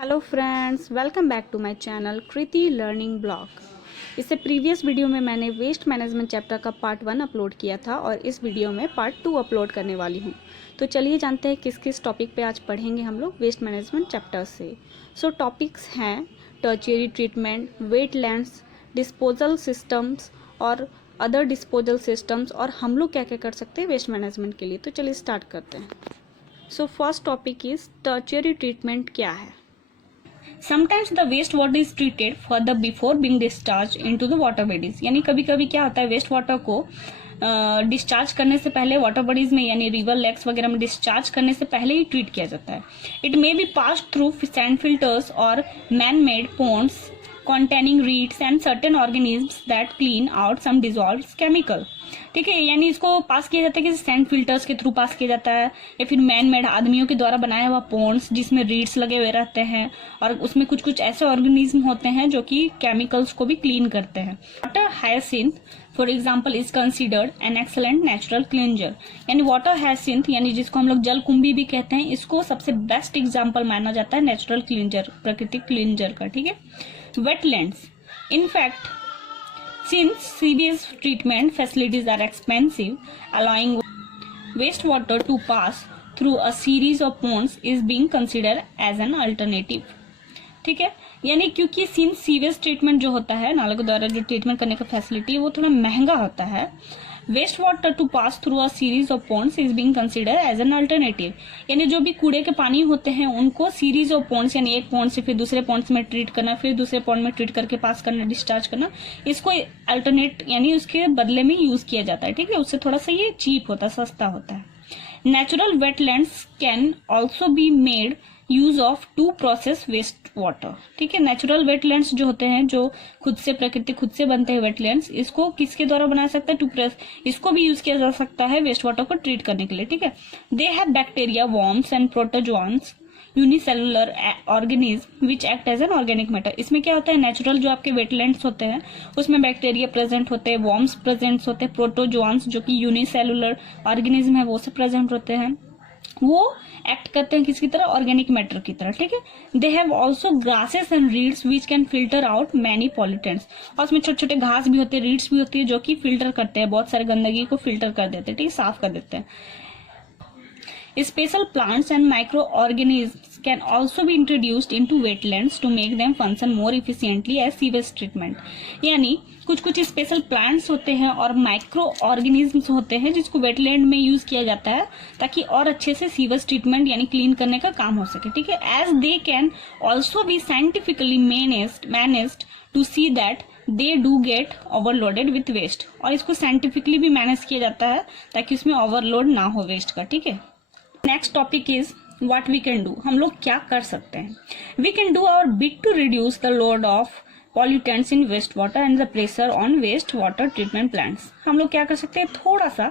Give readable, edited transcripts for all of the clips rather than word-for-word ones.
Hello friends, welcome back to my channel Kriti learning blog. इससे previous video में मैंने waste management chapter का part 1 upload किया था और इस वीडियो में पार्ट 2 अपलोड करने वाली हूँ। तो चलिए जानते हैं किस किस टॉपिक पे आज पढ़ेंगे हम लोग वेस्ट मैनेजमेंट चैप्टर से। सो टॉपिक्स हैं tertiary treatment, wetlands, disposal systems और अदर डिस्पोजल सिस्टम्स, और हम लोग क्या क्या कर सकते हैं वेस्ट मैनेजमेंट के लिए। तो चलिए स्टार्ट करते हैं। So first topic is tertiary treatment क्या है। Sometimes the waste water is treated further before being discharged into the water bodies। यानी कभी कभी क्या होता है, वेस्ट वाटर को डिस्चार्ज करने से पहले वाटर बॉडीज में यानी रिवर लेक्स वगैरह में डिस्चार्ज करने से पहले ही ट्रीट किया जाता है। It may be pass through sand filters और man made ponds containing reeds and certain organisms that clean out some dissolved chemical। ठीक है, यानी इसको पास किया जाता है कि सैंड फिल्टर्स के थ्रू पास किया जाता है या फिर मैन मेड आदमियों के द्वारा बनाया हुआ पोन्ड्स जिसमें रीड्स लगे हुए रहते हैं और उसमें कुछ कुछ ऐसे ऑर्गेनिज्म होते हैं जो कि केमिकल्स को भी क्लीन करते हैं। Water hyacinth for example is considered an excellent natural cleanser. यानी वाटर हायसिंथ यानी जिसको हम लोग जल कुंभी भी कहते हैं, इसको सबसे बेस्ट एग्जाम्पल माना जाता है नेचुरल क्लींजर, प्राकृतिक क्लींजर का। ठीक है। Wetlands. In fact, since sewage treatment facilities are expensive, allowing wastewater to pass through a series of ponds is being considered as an alternative। ठीक है, यानी क्योंकि सिंस सीवेज ट्रीटमेंट जो होता है, नालों के द्वारा जो ट्रीटमेंट करने का फैसिलिटी है वो थोड़ा महंगा होता है, waste water to pass through a series of ponds is being consider as an alternative. यानी जो भी कूड़े के पानी होते हैं उनको सीरीज ऑफ पॉन्ड्स यानी एक पॉन्ड से फिर दूसरे पॉन्ड्स में ट्रीट करना, फिर दूसरे पॉन्ड में ट्रीट करके पास करना, डिस्चार्ज करना, इसको अल्टरनेट यानी उसके बदले में यूज किया जाता है। ठीक है, उससे थोड़ा सा ये चीप होता है, सस्ता होता है। Natural wetlands can also be made use of to process waste water. ठीक है, नेचुरल वेटलैंड्स जो होते हैं, जो खुद से प्रकृति खुद से बनते हैं वेटलैंड्स, इसको किसके द्वारा बना सकता है, टू प्रोसेस, इसको भी यूज किया जा सकता है वेस्ट वाटर को ट्रीट करने के लिए। ठीक है, they have bacteria, worms and protozoans, unicellular organism which act as an organic matter. इसमें क्या होता है, नेचुरल जो आपके वेटलैंड्स होते हैं उसमें बैक्टीरिया प्रेजेंट होते हैं, वॉर्म्स प्रेजेंट होते हैं, प्रोटोजोआन्स जो कि यूनिसेलुलर ऑर्गेनिज्म है वो सब प्रेजेंट होते हैं, वो एक्ट करते हैं किसकी तरह, ऑर्गेनिक मैटर की तरह। ठीक है, they have also grasses and reads which can filter out many pollutants. और उसमें छोटे छोटे घास भी होते हैं, रीड्स भी होती है जो कि फिल्टर करते हैं, बहुत सारे गंदगी को फिल्टर कर देते हैं, ठीक है, साफ कर देते हैं। Special plants and microorganisms can also be introduced into wetlands to make them function more efficiently as sewage treatment। यानी कुछ कुछ स्पेशल प्लांट्स होते हैं और माइक्रो ऑर्गेनिज्म्स होते हैं जिसको वेटलैंड में यूज किया जाता है ताकि और अच्छे से सीवेज ट्रीटमेंट यानी क्लीन करने का काम हो सके। ठीक है, as they can also be scientifically managed to see that they do get overloaded with waste. और इसको साइंटिफिकली भी मैनेज किया जाता है ताकि उसमें ओवरलोड ना हो वेस्ट का। ठीक है, next topic is what we can do. हम लोग क्या कर सकते हैं। We can do our bit to reduce the load of pollutants in waste water and the pressure on waste water treatment plants. हम लोग क्या कर सकते हैं, थोड़ा सा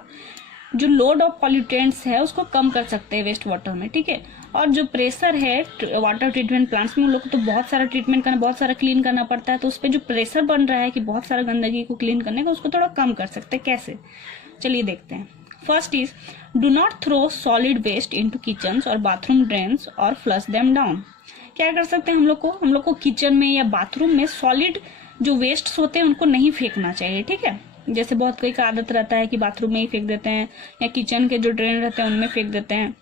जो लोड ऑफ पॉल्यूटेंट्स है उसको कम कर सकते हैं वेस्ट वाटर में। ठीक है, और जो प्रेशर है वाटर ट्रीटमेंट प्लांट्स में, उन लोग को तो बहुत सारा ट्रीटमेंट करना, बहुत सारा क्लीन करना पड़ता है, तो उस पर जो प्रेशर बन रहा है कि बहुत सारा गंदगी को क्लीन करने का, उसको थोड़ा कम कर सकते हैं। कैसे, चलिए देखते हैं। First is do not throw solid waste into kitchens और बाथरूम ड्रेन्स और फ्लश देम डाउन। क्या कर सकते हैं, हम लोग को किचन में या बाथरूम में सॉलिड जो वेस्ट होते हैं उनको नहीं फेंकना चाहिए। ठीक है, जैसे बहुत कोई का आदत रहता है कि बाथरूम में ही फेंक देते हैं या किचन के जो ड्रेन रहते हैं उनमें फेंक देते हैं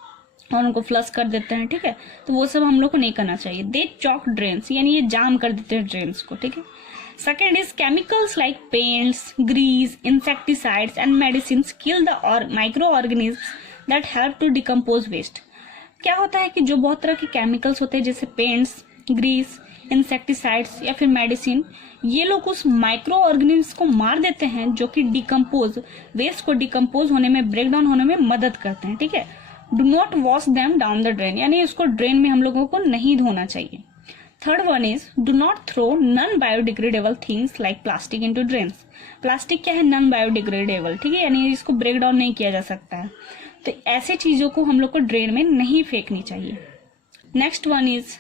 और उनको फ्लश कर देते हैं। ठीक है, तो वो सब हम लोग को नहीं करना चाहिए। दे चॉक ड्रेन्स यानी ये जाम कर देते हैं ड्रेन्स को। ठीक है, second is chemicals like paints, grease, insecticides and medicines kill the microorganisms that help to decompose waste। क्या होता है कि जो बहुत तरह के केमिकल्स होते हैं जैसे पेंट्स, ग्रीस, इंसेक्टिसाइड्स या फिर मेडिसिन, ये लोग उस माइक्रो ऑर्गेनिज्म को मार देते हैं जो कि डिकम्पोज वेस्ट को डिकम्पोज होने में, ब्रेक डाउन होने में मदद करते हैं। ठीक है, do not wash them down the drain यानी उसको ड्रेन में हम लोगों को नहीं धोना चाहिए। Third one is do not throw non biodegradable things like plastic into drains. Plastic क्या है, नॉन बायोडिग्रेडेबल। ठीक है, यानी इसको ब्रेक डाउन नहीं किया जा सकता है, तो ऐसे चीजों को हम लोग को ड्रेन में नहीं फेंकनी चाहिए। Next one is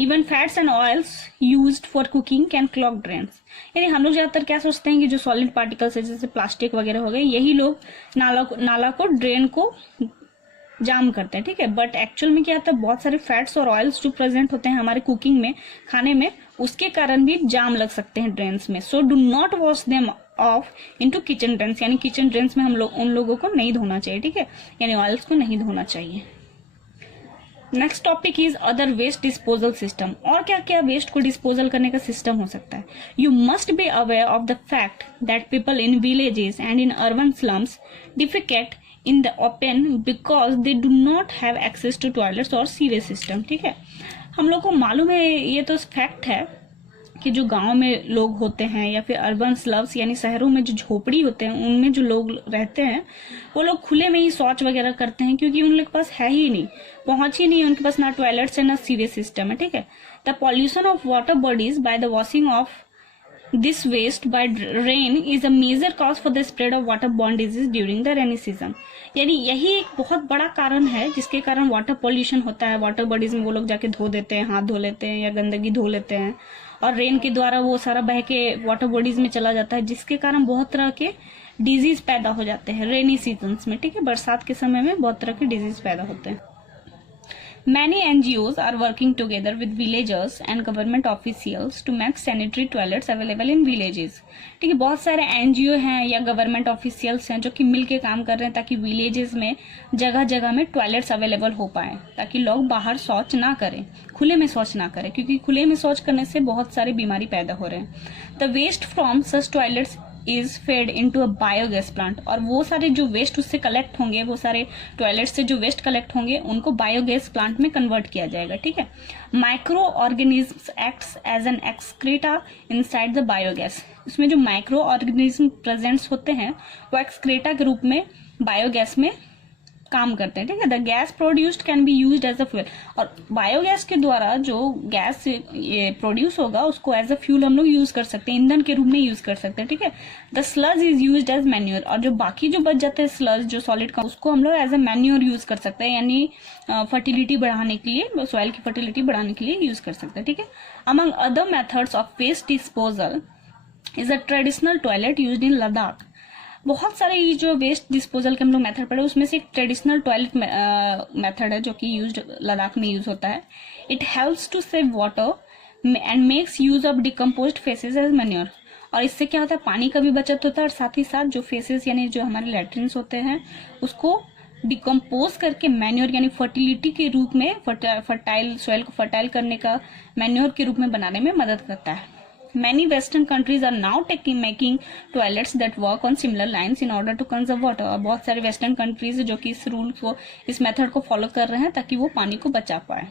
even fats and oils used for cooking can clog drains. यानी हम लोग ज्यादातर क्या सोचते हैं कि जो सॉलिड पार्टिकल्स है जैसे प्लास्टिक वगैरह हो गए, यही लोग नाला को ड्रेन को जाम करते हैं, ठीक है। बट एक्चुअल में क्या होता है, बहुत सारे फैट्स और ऑयल्स जो प्रेजेंट होते हैं हमारे कुकिंग में, खाने में, उसके कारण भी जाम लग सकते हैं ड्रेन्स में। So do not wash them of into kitchen drains, यानी किचन ड्रेन्स में हम लोग उन लोगों को नहीं धोना चाहिए, ठीक है, यानी ऑयल्स को नहीं धोना चाहिए। Next topic is other waste disposal system. और क्या क्या वेस्ट को डिस्पोजल करने का सिस्टम हो सकता है। You must be aware of the fact that people in villages and in urban slums defecate in the open because they do not have access to toilets और सीवेज सिस्टम, ठीक है। हम लोग को मालूम है, ये तो फैक्ट है कि जो गांव में लोग होते हैं या फिर अर्बन स्लव्स यानी शहरों में जो झोपड़ी होते हैं उनमें जो लोग रहते हैं वो लोग खुले में ही शौच वगैरह करते हैं, क्योंकि उन लोग के पास है ही नहीं, पहुंच ही नहीं, उनके पास ना टॉयलेट्स है ना सीवेज सिस्टम है, ठीक है। The pollution of water bodies by the washing of this waste by rain is a major cause for the spread of water borne disease during the rainy season. यानी यही एक बहुत बड़ा कारण है जिसके कारण वाटर पॉल्यूशन होता है। वाटर बॉडीज में वो लोग जाके धो देते हैं, हाथ धो लेते हैं या गंदगी धो लेते हैं, और रेन के द्वारा वो सारा बह के वाटर बॉडीज में चला जाता है, जिसके कारण बहुत तरह के डिजीज पैदा हो जाते हैं रेनी सीजन्स में, ठीक है। बरसात के समय में बहुत तरह के डिजीज पैदा होते हैं। Many NGOs are working together with villagers and government officials to make sanitary toilets available in villages. ठीक है, बहुत सारे NGO हैं या गवर्नमेंट ऑफिशियल्स हैं जो कि मिलके काम कर रहे हैं ताकि विलेजेस में जगह जगह में टॉयलेट्स अवेलेबल हो पाए, ताकि लोग बाहर शौच ना करें, खुले में शौच ना करें, क्योंकि खुले में शौच करने से बहुत सारी बीमारी पैदा हो रहे हैं। The waste from such toilets is fed into a biogas plant. और वो सारे जो वेस्ट उससे कलेक्ट होंगे, वो सारे टॉयलेट से जो वेस्ट कलेक्ट होंगे उनको बायोगैस प्लांट में कन्वर्ट किया जाएगा, ठीक है। Micro organism acts as an excreta inside the biogas. इसमें जो माइक्रो ऑर्गेनिज्म प्रेजेंट्स होते हैं वो एक्सक्रीटा के रूप में बायोगैस में काम करते हैं, ठीक है। The gas produced can be used as a fuel. और बायोगैस के द्वारा जो गैस ये प्रोड्यूस होगा उसको एज अ फ्यूल हम लोग यूज कर सकते हैं, ईंधन के रूप में यूज कर सकते हैं, ठीक है। The sludge is used as manure. और जो बाकी जो बच जाते हैं स्लज जो सॉलिड का, उसको हम लोग एज अ मैन्योर यूज कर सकते हैं, यानी फर्टिलिटी बढ़ाने के लिए, सॉइल की फर्टिलिटी बढ़ाने के लिए यूज कर सकते हैं, ठीक है। Among other methods of waste disposal is a traditional toilet used in Ladakh. बहुत सारे ये जो वेस्ट डिस्पोजल के हम लोग मेथड पढ़े, उसमें से एक ट्रेडिशनल टॉयलेट मेथड है जो कि यूज्ड लद्दाख में यूज होता है। It helps to save water and makes use of decomposed faeces as manure. और इससे क्या होता है, पानी का भी बचत होता है और साथ ही साथ जो फेसेस यानी जो हमारे लैट्रिन्स होते हैं उसको डिकम्पोज करके मैन्योर यानी फर्टिलिटी के रूप में, फर्टाइल सॉइल को फर्टाइल करने का मैन्योर के रूप में बनाने में मदद करता है। Many Western countries are now making toilets that work on similar lines in order to conserve water. और बहुत सारे वेस्टर्न कंट्रीज जो कि इस रूल को, इस मेथड को फॉलो कर रहे हैं ताकि वो पानी को बचा पाए।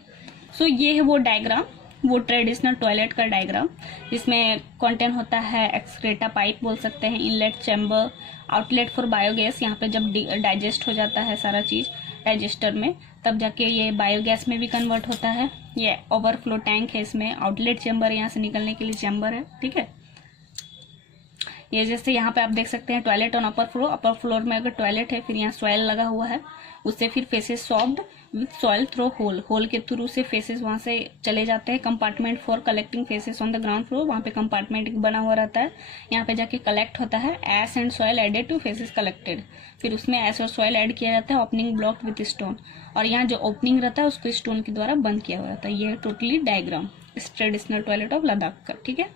सो ये है वो डायग्राम, वो ट्रेडिशनल टॉयलेट का डायग्राम, जिसमें कंटेंट होता है एक्सक्रेटा पाइप बोल सकते हैं, inlet chamber, outlet for biogas. यहाँ पे जब डाइजेस्ट हो जाता है सारा चीज डाइजेस्टर में, तब जाके ये बायोगैस में भी कन्वर्ट होता है। ये ओवरफ्लो टैंक है, इसमें आउटलेट चैम्बर, यहाँ से निकलने के लिए चैम्बर है, ठीक है। ये जैसे यहाँ पे आप देख सकते हैं टॉयलेट ऑन अपर फ्लोर में अगर टॉयलेट है, फिर यहाँ सॉइल लगा हुआ है, उससे फिर faeces soft with soil throw hole के थ्रू से फेसेस वहां से चले जाते हैं। Compartment for collecting faeces on the ground floor, वहां पे कंपार्टमेंट बना हुआ रहता है, यहाँ पे जाके कलेक्ट होता है। Ash and soil added to faeces collected, फिर उसमें एस और सॉइल ऐड किया जाता है। ओपनिंग ब्लॉक विथ स्टोन, और यहाँ जो ओपनिंग रहता है उसको स्टोन के द्वारा बंद किया हुआ रहता है। ये टोटली डायग्राम इस ट्रेडिशनल टॉयलेट ऑफ लद्दाख का, ठीक है।